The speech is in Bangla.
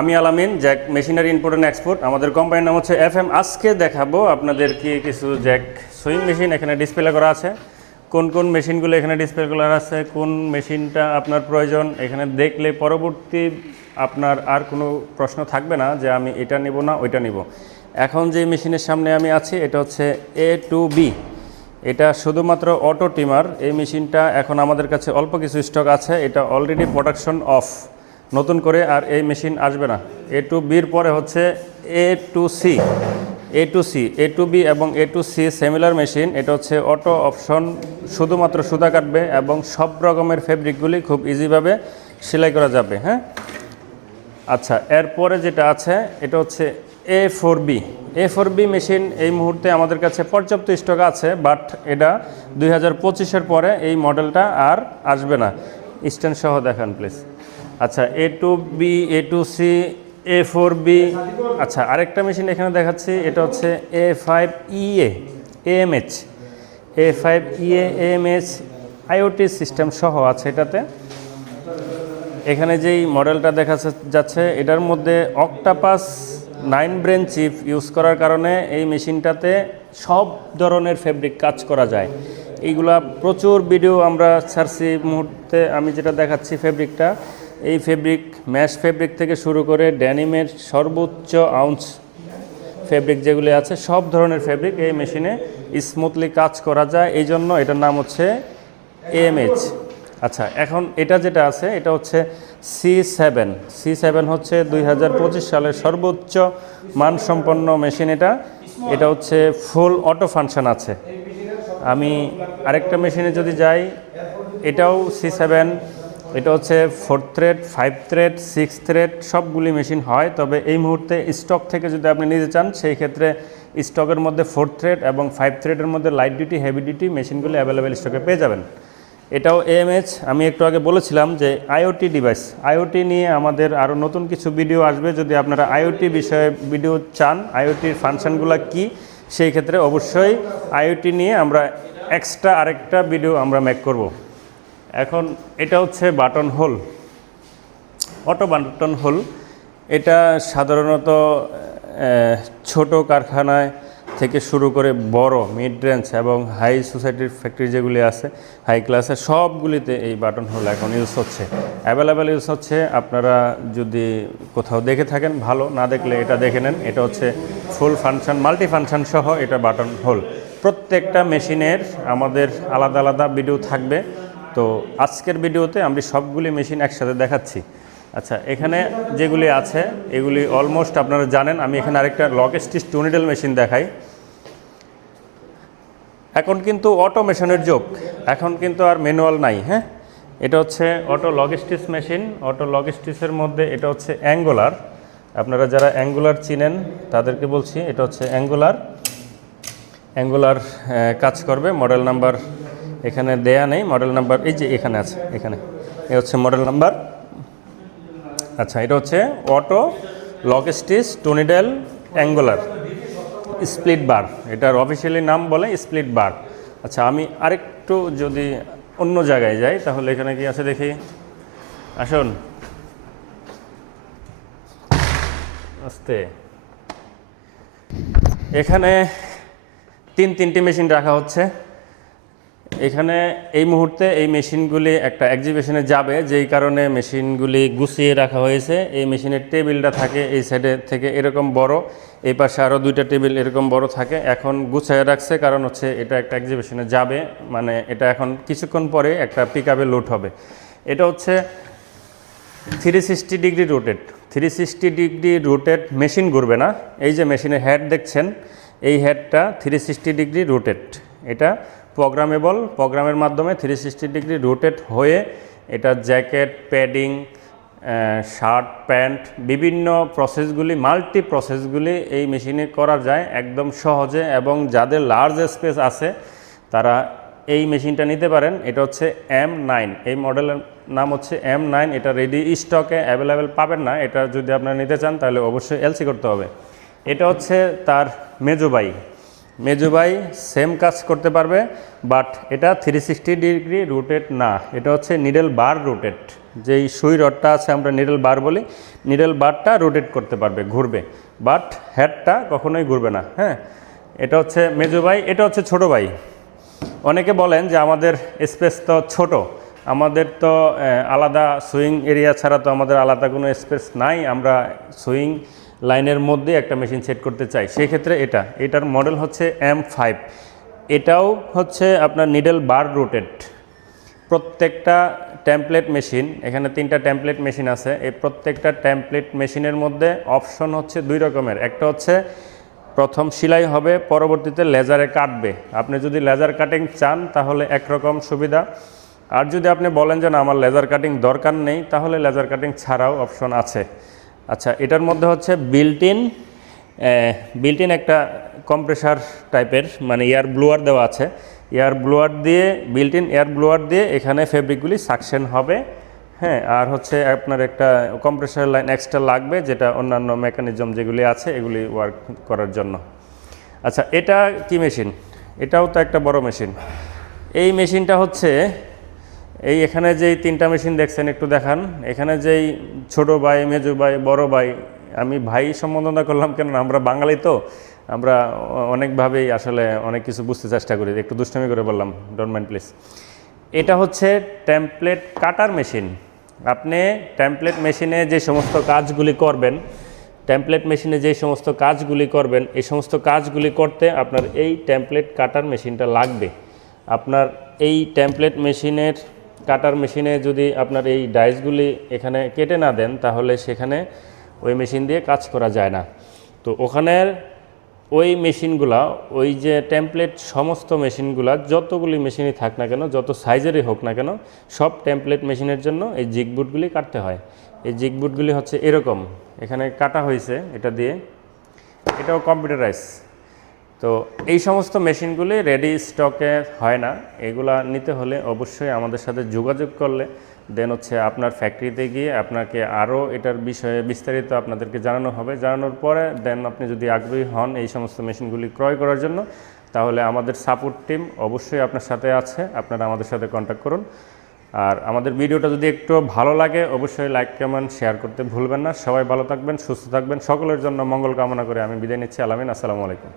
আমি Alamin, Jack machinery import and export. আমাদের কোম্পানির নাম হচ্ছে এফ এম আজকে দেখাবো আপনাদেরকে কিছু জ্যাক সুইং মেশিন এখানে ডিসপ্লে করা আছে। কোন কোন মেশিনগুলো এখানে ডিসপ্লে করা আছে, কোন মেশিনটা আপনার প্রয়োজন, এখানে দেখলে পরবর্তী আপনার আর কোনো প্রশ্ন থাকবে না যে আমি এটা নিব না, ওইটা নিব। এখন যে মেশিনের সামনে আমি আছি, এটা হচ্ছে এ টু বি। এটা শুধুমাত্র অটো টিমার। এই মেশিনটা এখন আমাদের কাছে অল্প কিছু স্টক আছে। এটা অলরেডি প্রোডাকশন অফ নতুন করে আর এই মেশিন আসবে না। এ টু বির পরে হচ্ছে A two C A two C A two B এবং A two C similar machine এটা হচ্ছে অটো অপশন শুধুমাত্র সুতা কাটবে এবং সব রকমের ফেব্রিকগুলি খুব ইজিভাবে সেলাই করা যাবে হ্যাঁ? আচ্ছা এরপরে যেটা আছে, এটা হচ্ছে A four B A four B machine এই মুহূর্তে আমাদের কাছে পর্যাপ্ত স্টক আছে বাট এটা দুই হাজার পরে এই মডেলটা আর আসবে না। স্ট্যান্ড সহ দেখান প্লিজ আচ্ছা A two B A two C A four B আচ্ছা আরেকটা মেশিন এখানে দেখাচ্ছি, এটা হচ্ছে A five EA AMH A five E EA AMH IoT system সহ আছে এটাতে। এখানে যেই মডেলটা দেখা যাচ্ছে, এটার মধ্যে octopus nine brain chip use করার কারণে এই মেশিনটাতে সব ধরনের ফেব্রিক কাজ করা যায়। এইগুলা প্রচুর ভিডিও আমরা ছাড়ছি। মুহূর্তে আমি যেটা দেখাচ্ছি ফেব্রিকটা এই ফেব্রিক ম্যাশ ফেব্রিক থেকে শুরু করে ড্যানিমের সর্বোচ্চ আউন্স ফেব্রিক যেগুলি আছে, সব ধরনের ফেব্রিক এই মেশিনে স্মুথলি কাজ করা যায়। এই জন্য এটার নাম হচ্ছে এএমএইচ আচ্ছা এখন এটা যেটা আছে, এটা হচ্ছে সি সেভেন সি সেভেন হচ্ছে দুই হাজার পঁচিশ সালের সর্বোচ্চ মানসম্পন্ন মেশিন এটা। এটা হচ্ছে ফুল অটো ফাংশন আছে। আমি আরেকটা মেশিনে যদি যাই, এটাও সি সেভেন এটা হচ্ছে four thread five thread six thread সবগুলি মেশিন হয়। তবে এই মুহূর্তে স্টক থেকে যদি আপনি নিতে চান, সেই ক্ষেত্রে স্টকের মধ্যে ফোর থ্রেড এবং ফাইভ থ্রেডের মধ্যে লাইট ডিউটি হেভি ডিউটি মেশিনগুলি অ্যাভেলেবেল স্টকে পেয়ে যাবেন। এটাও এএমএইচ আমি একটু আগে বলেছিলাম যে আইওটি ডিভাইস আইওটি নিয়ে আমাদের আরও নতুন কিছু ভিডিও আসবে। যদি আপনারা আইওটি বিষয়ে ভিডিও চান আইওটির ফাংশনগুলো কি সেই ক্ষেত্রে অবশ্যই আইওটি নিয়ে আমরা এক্সট্রা আরেকটা ভিডিও আমরা মেক করব। এখন এটা হচ্ছে button hole auto button hole এটা সাধারণত ছোট কারখানায় থেকে শুরু করে বড় মিড রেঞ্জ এবং হাই সোসাইটির ফ্যাক্টরি যেগুলি আছে হাই ক্লাসের সবগুলিতে এই বাটন হোল এখন ইউজ হচ্ছে। অ্যাভেলেবেল ইউজ হচ্ছে, আপনারা যদি কোথাও দেখে থাকেন, ভালো। না দেখলে এটা দেখে নেন। এটা হচ্ছে ফুল ফাংশন মাল্টি ফাংশন সহ এটা বাটন হোল প্রত্যেকটা মেশিনের আমাদের আলাদা আলাদা ভিডিও থাকবে। তো আজকের ভিডিওতে আমি সবগুলি মেশিন একসাথে দেখাচ্ছি। আচ্ছা এখানে যেগুলি আছে, এগুলি অলমোস্ট আপনারা জানেন, আমি এখানে আরেকটা লক স্টিচ টুনিডেল মেশিন দেখাই। এখন কিন্তু অটোমেশনের যোগ, এখন কিন্তু আর ম্যানুয়াল নাই হ্যাঁ? এটা হচ্ছে auto lock machine auto lock মধ্যে এটা হচ্ছে অ্যাঙ্গুলার আপনারা যারা অ্যাঙ্গুলার চিনেন, তাদেরকে বলছি এটা হচ্ছে অ্যাঙ্গুলার অ্যাঙ্গুলার কাজ করবে মডেল নাম্বার এখানে দেয়া নেই মডেল নাম্বার এই যে এখানে আছে, এখানে। এ হচ্ছে মডেল নাম্বার আচ্ছা এটা হচ্ছে auto lock stitch two needle, angular. Split bar, এটার অফিসিয়ালি নাম বলে স্প্লিট বার। আচ্ছা আমি আরেকটু যদি অন্য জায়গায় যাই, তাহলে এখানে কি আছে দেখি? আসুন। আস্তে। এখানে তিন তিনটি মেশিন রাখা হচ্ছে। এখানে এই মুহূর্তে এই মেশিনগুলি একটা এক্সিবিশনে যাবে, যেই কারণে মেশিনগুলি গুছিয়ে রাখা হয়েছে। এই মেশিনের টেবিলটা থাকে এই সাইডে থেকে এরকম বড়, এই পাশে আরও দুইটা টেবিল এরকম বড় থাকে। এখন গুছিয়ে রাখছে, কারণ হচ্ছে এটা একটা এক্সিবিশনে যাবে মানে এটা এখন কিছুক্ষণ পরে একটা পিক আপে লোড হবে। এটা হচ্ছে three sixty degree rotate three sixty degree rotate machine ঘুরবে না। এই যে মেশিনের হেড দেখছেন, এই হেডটা থ্রি সিক্সটি ডিগ্রি রোটেট এটা প্রোগ্রামেবল প্রোগ্রামের মাধ্যমে থ্রি সিক্সটি ডিগ্রি রোটেট হয়ে এটা জ্যাকেট প্যাডিং শার্ট প্যান্ট বিভিন্ন প্রসেসগুলি মাল্টি প্রসেসগুলি এই মেশিনে করা যায় একদম সহজে এবং যাদের লার্জ স্পেস আছে, তারা এই মেশিনটা নিতে পারেন। এটা হচ্ছে এম নাইন এই মডেলের নাম হচ্ছে এম নাইন এটা রেডি স্টকে অ্যাভেলেবেল পাবেন না। এটা যদি আপনারা নিতে চান, তাহলে অবশ্যই এলসি করতে হবে। এটা হচ্ছে তার মেজো মেজুবাই সেম কাজ করতে পারবে বাট এটা থ্রি সিক্সটি ডিগ্রি রুটেড না। এটা হচ্ছে নিডেল বার রুটেড যেই সুই রডটা আছে, আমরা নিডেল বার বলি নিডেল বারটা রোটেট করতে পারবে, ঘুরবে। বাট হেডটা কখনোই ঘুরবে না হ্যাঁ? এটা হচ্ছে মেজুবাই এটা হচ্ছে ছোটো ভাই। অনেকে বলেন যে আমাদের স্পেস তো ছোট, আমাদের তো আলাদা সুইং এরিয়া ছাড়া তো আমাদের আলাদা কোনো স্পেস নাই। আমরা সুইং লাইনের মধ্যে একটা মেশিন সেট করতে চাই সেই ক্ষেত্রে এটা। এটার মডেল হচ্ছে এম ফাইভ এটাও হচ্ছে আপনার নিডেল বার রোটেড প্রত্যেকটা টেমপ্লেট মেশিন এখানে তিনটা টেমপ্লেট মেশিন আছে। এই প্রত্যেকটা টেমপ্লেট মেশিনের মধ্যে অপশন হচ্ছে দুই রকমের। একটা হচ্ছে প্রথম সেলাই হবে, পরবর্তীতে লেজারে কাটবে। আপনি যদি লেজার কাটিং চান, তাহলে একরকম সুবিধা। আর যদি আপনি বলেন যে না, আমার লেজার কাটিং দরকার নেই, তাহলে লেজার কাটিং ছাড়াও অপশন আছে। আচ্ছা এটার মধ্যে হচ্ছে বিল্ট ইন বিল্ট ইন একটা কম্প্রেসার টাইপের মানে এয়ার ব্লোয়ার দেওয়া আছে। এয়ার ব্লোয়ার দিয়ে বিল্ট ইন এয়ার ব্লোয়ার দিয়ে এখানে ফেব্রিকগুলি সাকশন হবে। হ্যাঁ আর হচ্ছে আপনার একটা কম্প্রেসার লাইন এক্সট্রা লাগবে, যেটা অন্যান্য মেকানিজম যেগুলি আছে, এগুলি ওয়ার্ক করার জন্য। আচ্ছা এটা কি মেশিন এটাও তো একটা বড় মেশিন এই মেশিনটা হচ্ছে এই এখানে যেই তিনটা মেশিন দেখছেন, একটু দেখান। এখানে যেই ছোট ভাই, মেজো ভাই, বড় ভাই, আমি ভাই সম্বোধনা করলাম কেন আমরা বাঙালি তো। আমরা অনেকভাবেই আসলে অনেক কিছু বুঝতে চেষ্টা করি। একটু দুষ্টামি করে বললাম ডোন্ট মাইন্ড প্লিজ এটা হচ্ছে টেমপ্লেট কাটার মেশিন আপনি টেমপ্লেট মেশিনে যে সমস্ত কাজগুলি করবেন টেমপ্লেট মেশিনে যে সমস্ত কাজগুলি করবেন, এই সমস্ত কাজগুলি করতে আপনার এই টেমপ্লেট কাটার মেশিনটা লাগবে। আপনার এই টেমপ্লেট মেশিনের কাটার মেশিনে যদি আপনার এই ডাইসগুলি এখানে কেটে না দেন, তাহলে সেখানে ওই মেশিন দিয়ে কাজ করা যায় না। তো ওখানের ওই মেশিনগুলা, ওই যে টেমপ্লেট সমস্ত মেশিনগুলা, যতগুলি মেশিনই থাক না কেন, যত সাইজেরই হোক না কেন, সব টেমপ্লেট মেশিনের জন্য এই জিগ বুটগুলি কাটতে হয়। এই জিগ বুটগুলি হচ্ছে এরকম। এখানে কাটা হয়েছে এটা দিয়ে। এটাও কম্পিউটারাইজ তো এই সমস্ত মেশিনগুলি রেডি স্টকে হয় না। এগুলা নিতে হলে অবশ্যই আমাদের সাথে যোগাযোগ করলে দেন হচ্ছে আপনার ফ্যাক্টরিতে গিয়ে আপনাকে আরও এটার বিষয়ে বিস্তারিত আপনাদেরকে জানানো হবে। জানানোর পরে দেন আপনি যদি আগ্রহী হন এই সমস্ত মেশিনগুলি ক্রয় করার জন্য, তাহলে আমাদের সাপোর্ট টিম অবশ্যই আপনার সাথে আছে। আপনারা আমাদের সাথে কন্ট্যাক্ট করুন। আর আমাদের ভিডিওটা যদি একটু ভালো লাগে, অবশ্যই লাইক কমেন্ট শেয়ার করতে ভুলবেন না। সবাই ভালো থাকবেন, সুস্থ থাকবেন। সকলের জন্য মঙ্গল কামনা করে আমি বিদায় নিচ্ছি। আলামিন, আসসালামু আলাইকুম।